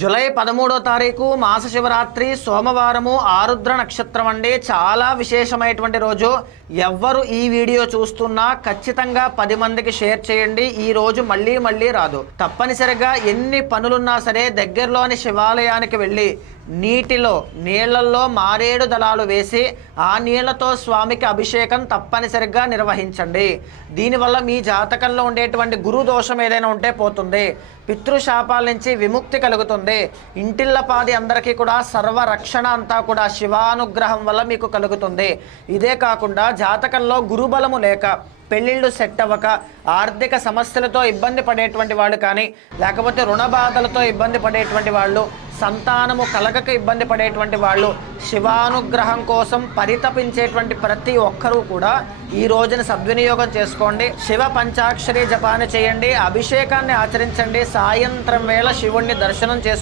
July 13వ తారీఖు మాస శివరాత్రి సోమవారము ఆరుద్ర నక్షత్రం అండి. చాలా విశేషమైనటువంటి రోజు. ఎవ్వరు ఈ వీడియో చూస్తున్నా ఖచ్చితంగా 10 మందికి షేర్ చేయండి. ఈ రోజు మళ్ళీ మళ్ళీ రాదు. తప్పనిసరిగా ఎన్ని పనులున్నా సరే దగ్గరలోని శివాలయానికి వెళ్ళి నీళ్ళల్లో మారేడు దళాలు వేసి ఆ నీళ్లతో స్వామికి అభిషేకం తప్పనిసరిగా నిర్వహించండి. దీనివల్ల మీ జాతకంలో ఉండేటువంటి గురు దోషం ఏదైనా ఉంటే పోతుంది. పితృశాపాల నుంచి విముక్తి కలుగుతుంది. ఇంటిల్లపాది అందరికీ కూడా సర్వరక్షణ అంతా కూడా శివానుగ్రహం వల్ల మీకు కలుగుతుంది. ఇదే కాకుండా జాతకంలో గురుబలము లేక పెళ్ళిళ్ళు సెట్ అవ్వక ఆర్థిక సమస్యలతో ఇబ్బంది పడేటువంటి వాళ్ళు కానీ, లేకపోతే రుణ బాధలతో ఇబ్బంది పడేటువంటి వాళ్ళు, సంతానము కలగక ఇబ్బంది పడేటువంటి వాళ్ళు, శివానుగ్రహం కోసం పరితపించేటువంటి ప్రతి ఒక్కరూ కూడా ఈ రోజున సద్వినియోగం చేసుకోండి. శివ పంచాక్షరి జపాన్ని చేయండి, అభిషేకాన్ని ఆచరించండి. సాయంత్రం వేళ శివుణ్ణి దర్శనం చేసుకోండి.